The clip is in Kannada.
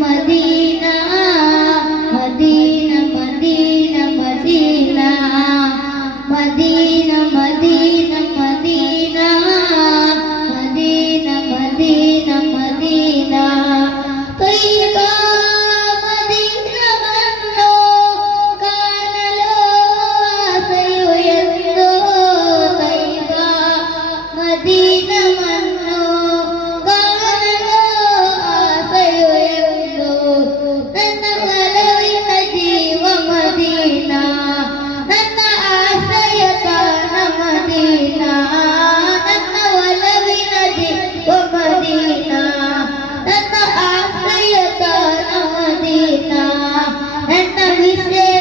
ಮದೀನಾ ಮದೀನಾ ಮದೀನಾ ಮದೀನಾ ಮದೀನಾ ಮದೀನಾ ಮದೀನಾ ಮದೀನಾ ಮದೀನಾ ಮದೀನಾ ತಯ್ಯಿಬಾ ಮದೀನವನ್ನು ಕಾಣಲು ಆಸೆಯು ಎಂದು ತಯ್ಯಿಬಾ ಮದೀನವನ್ನು ಕಾಣಲು ಆಸೆಯು ಎಂದು ನನ್ನ ಒಲವಿನ ಜೀವ ಮದೀನಾ ನನ್ನ ಆಸೆಯ ತಾಣ ಮದೀನಾ ನನ್ನ ಒಲವಿನ ಜೀವ ಮದೀನಾ ನನ್ನ ಆಸೆಯ ತಾಣ ಮದೀನಾ ನನ್ನ ವಿಷಯ